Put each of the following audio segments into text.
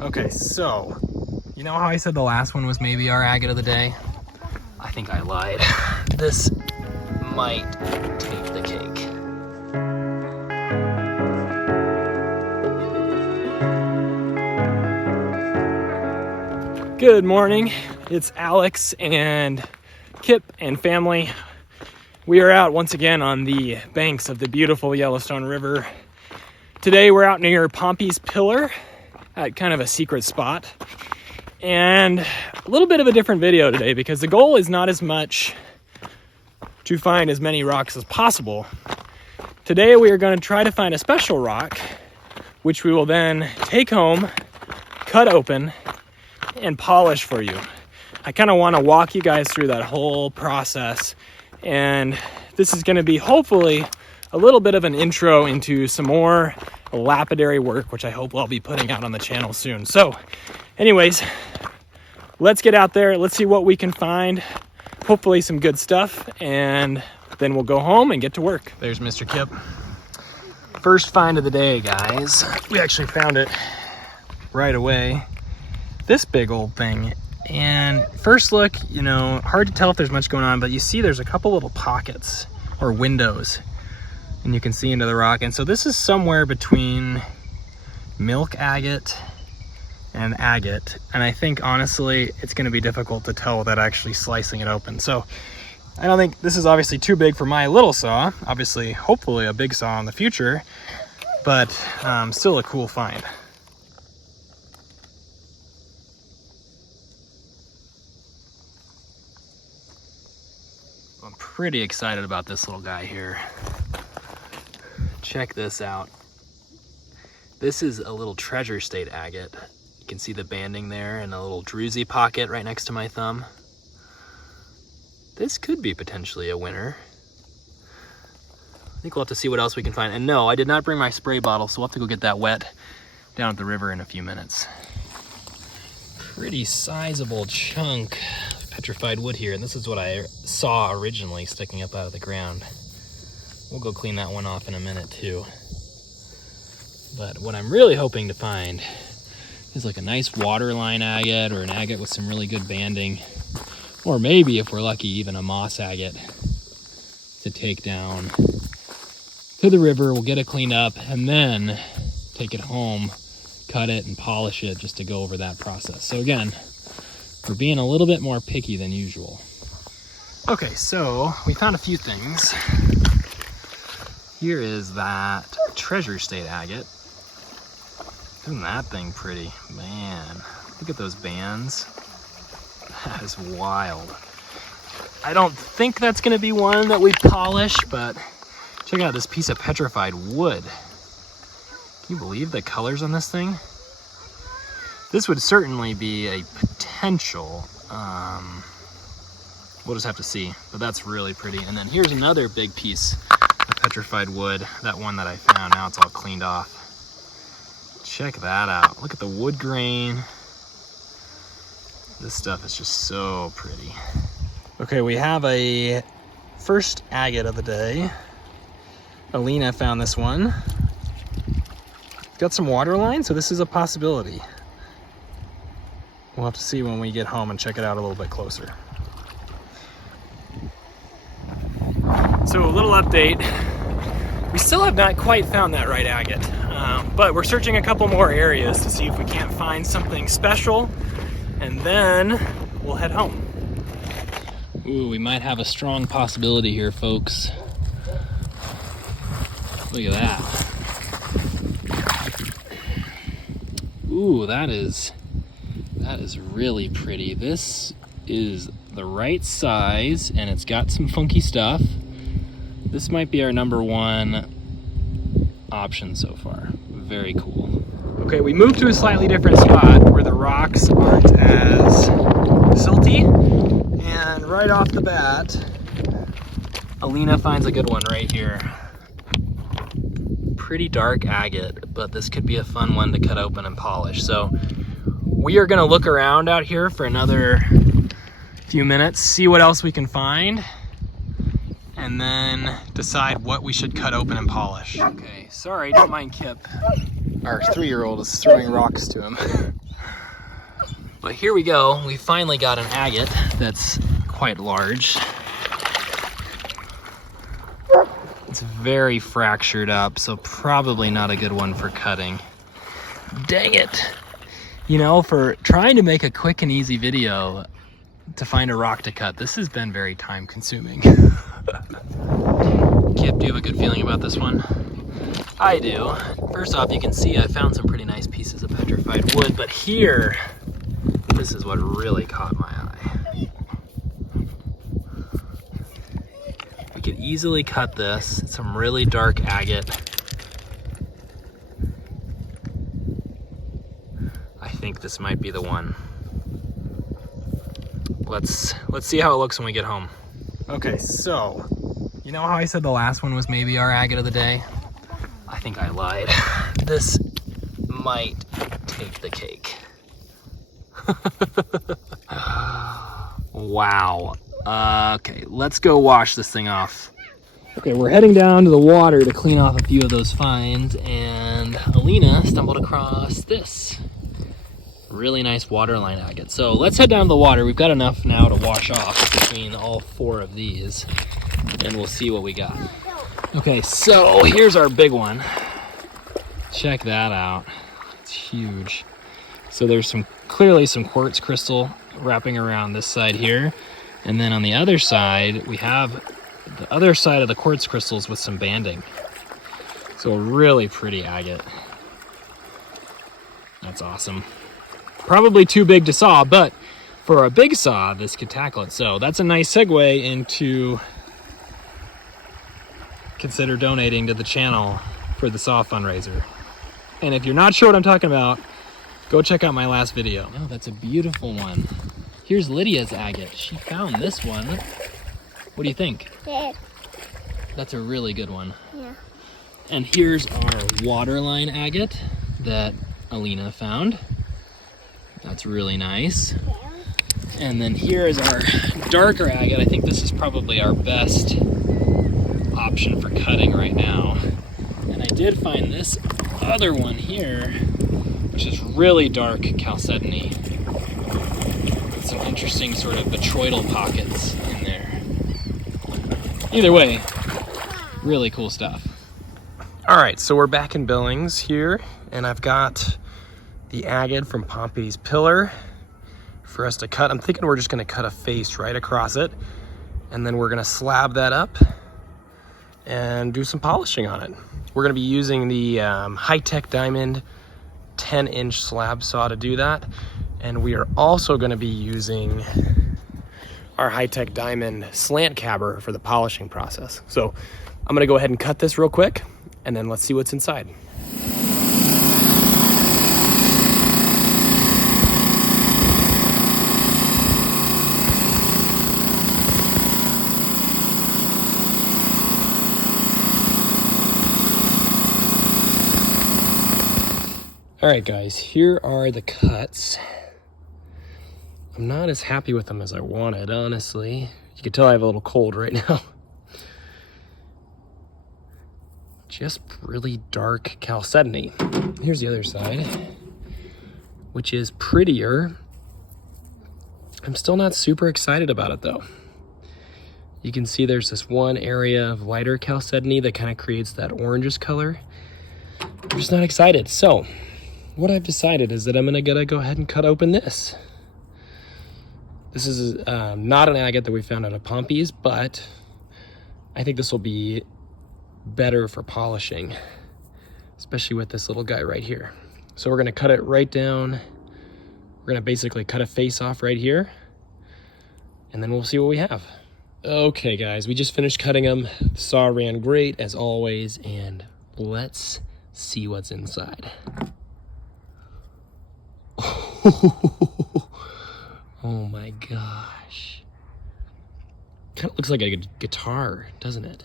Okay, so, you know how I said the last one was maybe our agate of the day? I think I lied. This might take the cake. Good morning, it's Alex and Kip and family. We are out once again on the banks of the beautiful Yellowstone River. Today we're out near Pompey's Pillar at kind of a secret spot. And a little bit of a different video today because the goal is not as much to find as many rocks as possible. Today we are going to try to find a special rock, which we will then take home, cut open, and polish for you. I kind of want to walk you guys through that whole process, and this is going to be hopefully a little bit of an intro into some more lapidary work, which I hope I'll be putting out on the channel soon. So anyways, let's get out there, let's see what we can find, hopefully some good stuff, and then we'll go home and get to work. There's Mr. Kip. First find of the day, guys. We actually found it right away. This big old thing. And first look, you know, hard to tell if there's much going on, but you see there's a couple little pockets or windows and you can see into the rock. And so this is somewhere between milk agate and agate. And I think honestly, it's gonna be difficult to tell without actually slicing it open. So I don't think this is obviously too big for my little saw. Obviously, hopefully a big saw in the future, but still a cool find. I'm pretty excited about this little guy here. Check this out. This is a little Treasure State agate. You can see the banding there and a little druzy pocket right next to my thumb. This could be potentially a winner. I think we'll have to see what else we can find. And no, I did not bring my spray bottle, so we'll have to go get that wet down at the river in a few minutes. Pretty sizable chunk of petrified wood here, and this is what I saw originally sticking up out of the ground. We'll go clean that one off in a minute too. But what I'm really hoping to find is like a nice waterline agate or an agate with some really good banding. Or maybe, if we're lucky, even a moss agate to take down to the river. We'll get it cleaned up and then take it home, cut it and polish it just to go over that process. So again, we're being a little bit more picky than usual. Okay, so we found a few things. Here is that Treasure State agate. Isn't that thing pretty? Man, look at those bands. That is wild. I don't think that's gonna be one that we polish, but check out this piece of petrified wood. Can you believe the colors on this thing? This would certainly be a potential, we'll just have to see, but that's really pretty. And then here's another big piece of petrified wood, that one that I found. Now it's all cleaned off. Check that out. Look at the wood grain. This stuff is just so pretty. Okay, we have a first agate of the day. Alina found this one. Got some water line, so this is a possibility. We'll have to see when we get home and check it out a little bit closer. So a little update. We still have not quite found that right agate, but we're searching a couple more areas to see if we can't find something special, and then we'll head home. Ooh, we might have a strong possibility here, folks. Look at that. Ooh, that is really pretty. This is the right size and it's got some funky stuff. This might be our number one option so far. Very cool. Okay, we moved to a slightly different spot where the rocks aren't as silty, and right off the bat, Alina finds a good one right here. Pretty dark agate, but this could be a fun one to cut open and polish. So we are gonna look around out here for another few minutes, see what else we can find, and then decide what we should cut open and polish. Okay, sorry, don't mind Kip. Our 3-year-old is throwing rocks to him. But here we go. We finally got an agate that's quite large. It's very fractured up, so probably not a good one for cutting. Dang it. You know, for trying to make a quick and easy video to find a rock to cut, this has been very time consuming. Kip, do you have a good feeling about this one? I do. First off, you can see I found some pretty nice pieces of petrified wood, but here, this is what really caught my eye. We could easily cut this. It's some really dark agate. I think this might be the one. Let's see how it looks when we get home. Okay, so, you know how I said the last one was maybe our agate of the day? I think I lied. This might take the cake. Wow. Okay, let's go wash this thing off. Okay, we're heading down to the water to clean off a few of those finds, and Alina stumbled across this really nice waterline agate. So let's head down to the water. We've got enough now to wash off between all 4 of these, and we'll see what we got. Okay, so here's our big one. Check that out. It's huge. So there's clearly some quartz crystal wrapping around this side here. And then on the other side, we have the other side of the quartz crystals with some banding. So a really pretty agate. That's awesome. Probably too big to saw, but for a big saw, this could tackle it. So that's a nice segue into consider donating to the channel for the saw fundraiser. And if you're not sure what I'm talking about, go check out my last video. Oh, that's a beautiful one. Here's Lydia's agate. She found this one. What do you think? Yeah. That's a really good one. Yeah. And here's our waterline agate that Alina found. That's really nice. And then here is our darker agate. I think this is probably our best option for cutting right now. And I did find this other one here, which is really dark chalcedony. With some interesting sort of botryoidal pockets in there. Either way, really cool stuff. All right, so we're back in Billings here, and I've got the agate from Pompey's Pillar for us to cut. I'm thinking we're just gonna cut a face right across it, and then we're gonna slab that up and do some polishing on it. We're gonna be using the Hi-Tech Diamond 10-inch slab saw to do that, and we are also gonna be using our Hi-Tech Diamond slant cabber for the polishing process. So I'm gonna go ahead and cut this real quick, and then let's see what's inside. All right, guys, here are the cuts. I'm not as happy with them as I wanted, honestly. You can tell I have a little cold right now. Just really dark chalcedony. Here's the other side, which is prettier. I'm still not super excited about it though. You can see there's this one area of lighter chalcedony that kind of creates that orangish color. I'm just not excited. So what I've decided is that I'm gonna go ahead and cut open this. This is not an agate that we found out of Pompey's, but I think this will be better for polishing, especially with this little guy right here. So we're gonna cut it right down. We're gonna basically cut a face off right here, and then we'll see what we have. Okay guys, we just finished cutting them. The saw ran great as always, and let's see what's inside. Oh my gosh. Kind of looks like a guitar, doesn't it?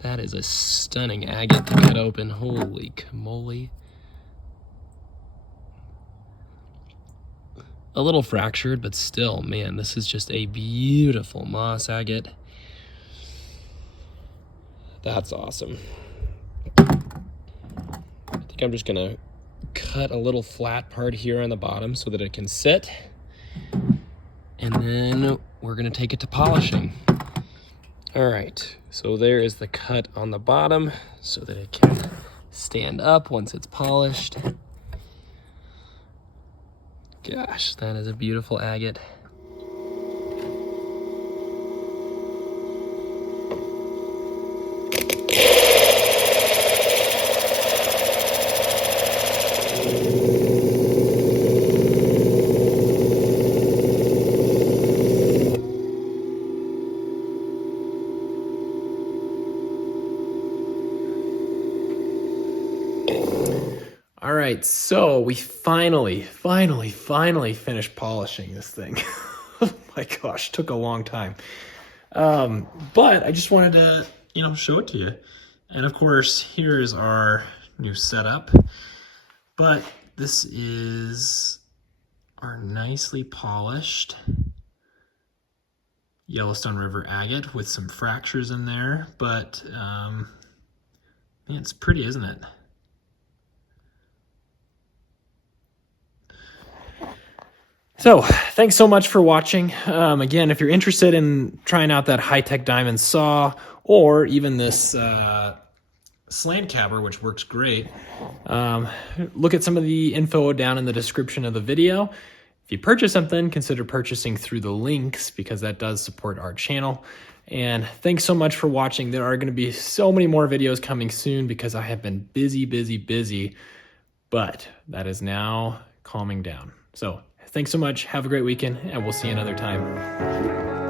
That is a stunning agate to cut open. Holy moly. A little fractured, but still, man, this is just a beautiful moss agate. That's awesome. I think I'm just gonna cut a little flat part here on the bottom so that it can sit. And then we're gonna take it to polishing. All right, so there is the cut on the bottom so that it can stand up once it's polished. Gosh, that is a beautiful agate. All right, so we finally finished polishing this thing. Oh my gosh, took a long time. But I just wanted to, show it to you. And of course, here's our new setup. But this is our nicely polished Yellowstone River agate with some fractures in there. But, man, it's pretty, isn't it? So thanks so much for watching. Again, if you're interested in trying out that high-tech diamond saw or even this slant cabber, which works great, look at some of the info down in the description of the video. If you purchase something, consider purchasing through the links because that does support our channel. And thanks so much for watching. There are going to be so many more videos coming soon because I have been busy, but that is now calming down. So thanks so much. Have a great weekend, and we'll see you another time.